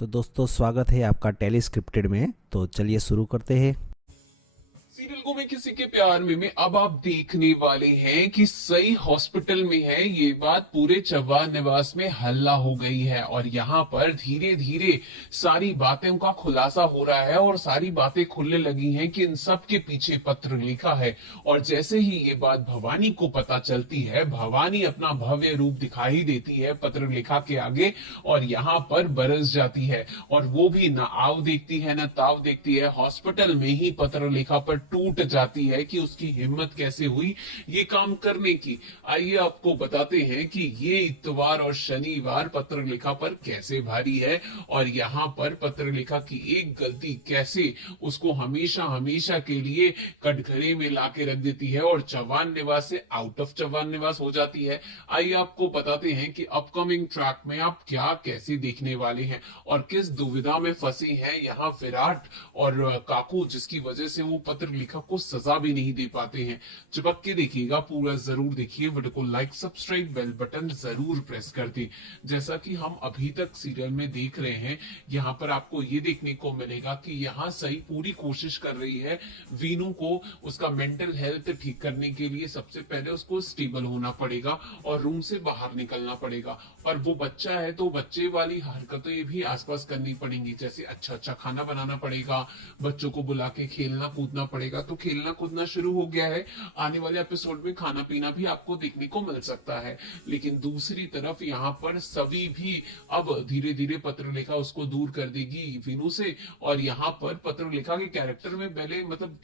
तो दोस्तों स्वागत है आपका टेली स्क्रिप्टेड में। तो चलिए शुरू करते हैं। सीरियल को मैं किसी के प्यार में अब आप देखने वाले हैं कि सई हॉस्पिटल में है। ये बात पूरे चव्हाण निवास में हल्ला हो गई है और यहाँ पर धीरे धीरे सारी बातें का खुलासा हो रहा है और सारी बातें खुलने लगी हैं कि इन सब के पीछे पत्र लिखा है। और जैसे ही ये बात भवानी को पता चलती है, भवानी अपना भव्य रूप दिखाई देती है पत्र लिखा के आगे और यहाँ पर बरस जाती है। और वो भी ना आव देखती है ना ताव देखती है, हॉस्पिटल में ही पत्र लिखा पर टूट जाती है कि उसकी हिम्मत कैसे हुई ये काम करने की। आइए आपको बताते हैं कि ये इतवार और शनिवार पत्र लिखा पर कैसे भारी है और यहाँ पर पत्र लिखा की एक गलती कैसे उसको हमेशा हमेशा के लिए कटघरे में लाके रख देती है और चव्हाण निवास से आउट ऑफ चव्हाण निवास हो जाती है। आइए आपको बताते हैं कि अपकमिंग ट्रैक में आप क्या कैसे देखने वाले हैं और किस दुविधा में फंसी है यहाँ विराट और काकू, जिसकी वजह से वो पत्र लेखक को सजा भी नहीं दे पाते हैं। चिपक के देखिएगा, पूरा जरूर देखिए, वीडियो को लाइक सब्सक्राइब बेल बटन जरूर प्रेस कर दे। जैसा कि हम अभी तक सीरियल में देख रहे हैं, यहाँ पर आपको ये देखने को मिलेगा कि यहाँ सही पूरी कोशिश कर रही है वीनू को उसका मेंटल हेल्थ ठीक करने के लिए। सबसे पहले उसको स्टेबल होना पड़ेगा और रूम से बाहर निकलना पड़ेगा। और वो बच्चा है तो बच्चे वाली हरकतें भी आसपास करनी पड़ेंगी, जैसे अच्छा अच्छा खाना बनाना पड़ेगा, बच्चों को बुला के खेलना कूदना पड़ेगा। तो खेलना कूदना शुरू हो गया है, आने वाले एपिसोड में खाना पीना भी आपको देखने को मिल सकता है। लेकिन दूसरी तरफ यहाँ पर सभी भी अब धीरे धीरे पत्रलेखा उसको दूर कर देगी वीनू से। और यहाँ पर पत्रलेखा के कैरेक्टर में पहले मतलब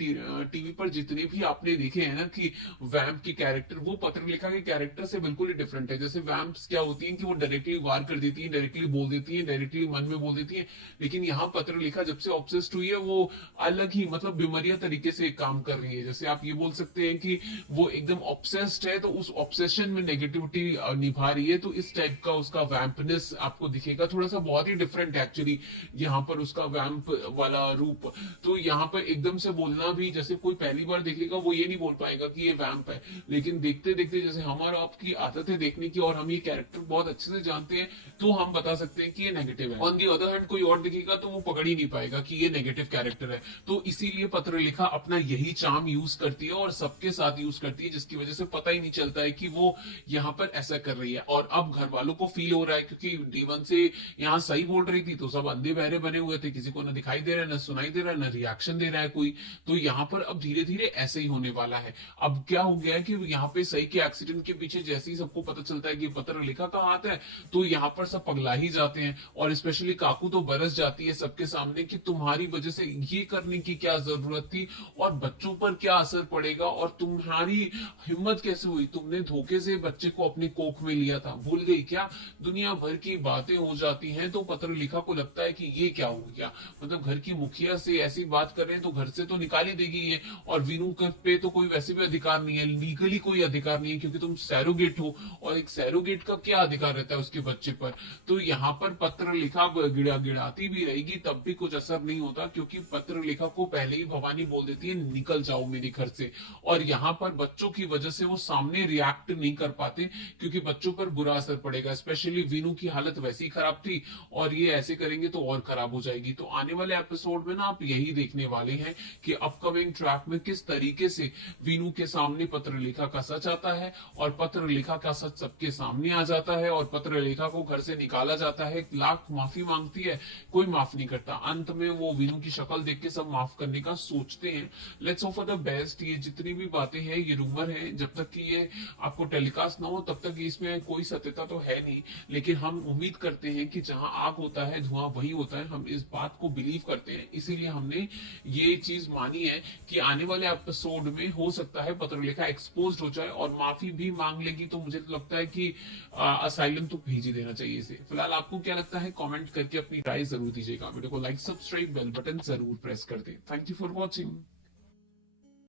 टीवी पर जितने भी आपने देखे हैं ना कि वैम्प की कैरेक्टर, वो पत्रलेखा के कैरेक्टर से बिल्कुल ही डिफरेंट है। जैसे वैम्प्स क्या होती है कि वो डायरेक्टली वार कर देती है, डायरेक्टली बोल देती है, डायरेक्टली मन में बोल देती है। लेकिन यहाँ पत्रलेखा जब से ऑब्सेस्ड हुई है वो अलग ही मतलब बीमारियां तरीके से काम कर रही है। जैसे आप ये बोल सकते हैं कि वो एकदम ऑब्सेस्ड है तो उस ऑब्सेशन में नेगेटिविटी निभा रही है। तो इस टाइप का उसका वैम्पनेस आपको दिखेगा, थोड़ा सा बहुत ही डिफरेंट है एक्चुअली यहाँ पर उसका वैम्प वाला रूप। तो यहाँ पर एकदम से बोलना भी, जैसे कोई पहली बार देखेगा वो ये नहीं बोल पाएगा कि ये वैम्प है। लेकिन देखते देखते जैसे हमारा आपकी आदत है देखने की और हम ये कैरेक्टर बहुत अच्छे से जानते हैं, तो हम बता सकते हैं कि ये नेगेटिव है। ऑन दी अदर हैंड कोई और दिखेगा तो वो पकड़ ही नहीं पाएगा कि ये नेगेटिव कैरेक्टर है। तो इसीलिए पत्रलेखा अपना यही चार्म यूज करती है और सबके साथ यूज करती है, जिसकी वजह से पता ही नहीं चलता है कि वो यहाँ पर ऐसा कर रही है। और अब घर वालों को फील हो रहा है, क्योंकि D1 से यहाँ सही बोल रही थी तो सब अंधे बहरे बने हुए थे, किसी को ना दिखाई दे रहा है, ना सुनाई दे रहा है, ना रिएक्शन दे रहा है कोई। तो यहाँ पर अब धीरे धीरे ऐसे ही होने वाला है। अब क्या हो गया है कि यहाँ पे सही के एक्सीडेंट के पीछे जैसे ही सबको पता चलता है कि पत्रलेखा का हाथ है, तो यहाँ पर सब पगला ही जाते हैं। और स्पेशली काकू तो बरस जाती है सबके सामने कि तुम्हारी वजह से ये करने की क्या जरूरत थी और बच्चों पर क्या असर पड़ेगा और तुम्हारी हिम्मत कैसे हुई, तुमने धोखे से बच्चे को अपने कोख में लिया था, भूल गई क्या। दुनिया भर की बातें हो जाती हैं तो पत्रलेखा को लगता है कि ये क्या हो गया, मतलब घर की मुखिया से ऐसी बात कर रहे हैं तो घर से तो निकाल ही देगी ये। और वीनू पे तो कोई वैसे भी अधिकार नहीं है, लीगली कोई अधिकार नहीं है, क्योंकि तुम सैरोगेट हो और एक सैरोगेट का क्या अधिकार रहता है उसके बच्चे पर। तो यहाँ पर पत्रलेखा गिड़ा गिड़ाती भी रहेगी तब भी कुछ असर नहीं होता, क्योंकि पत्रलेखा को पहले ही भवानी बोल देती है निकल जाओ मेरे घर से। और यहाँ पर बच्चों की वजह से वो सामने रिएक्ट नहीं कर पाते, क्योंकि बच्चों पर बुरा असर पड़ेगा। स्पेशली वीनू की हालत वैसी ही खराब थी और ये ऐसे करेंगे तो और खराब हो जाएगी। तो आने वाले एपिसोड में ना आप यही देखने वाले हैं कि अपकमिंग ट्रैक में किस तरीके से वीनू के सामने पत्रलेखा का सच आता है और पत्रलेखा का सच सबके सामने आ जाता है और पत्रलेखा को घर से निकाला जाता है। लाख माफी मांगती है, कोई माफ नहीं करता। अंत में वो वीनू की शक्ल देख के सब माफ करने का सोचते हैं। Let's hope for the best. ये जितनी भी बातें हैं ये रूमर है, जब तक कि ये आपको टेलीकास्ट ना हो तब तक इसमें कोई सत्यता तो है नहीं। लेकिन हम उम्मीद करते हैं कि जहां आग होता है धुआं वही होता है, हम इस बात को बिलीव करते हैं। इसीलिए हमने ये चीज मानी है कि आने वाले एपिसोड में हो सकता है पत्रलेखा एक्सपोज हो जाए और माफी भी मांग लेगी। तो मुझे तो लगता है कि असाइलम तो भेज ही देना चाहिए इसे। फिलहाल आपको क्या लगता है कमेंट करके अपनी राय जरूर दीजिएगा। वीडियो को लाइक सब्सक्राइब बेल बटन जरूर प्रेस कर दें। Thank you for watching.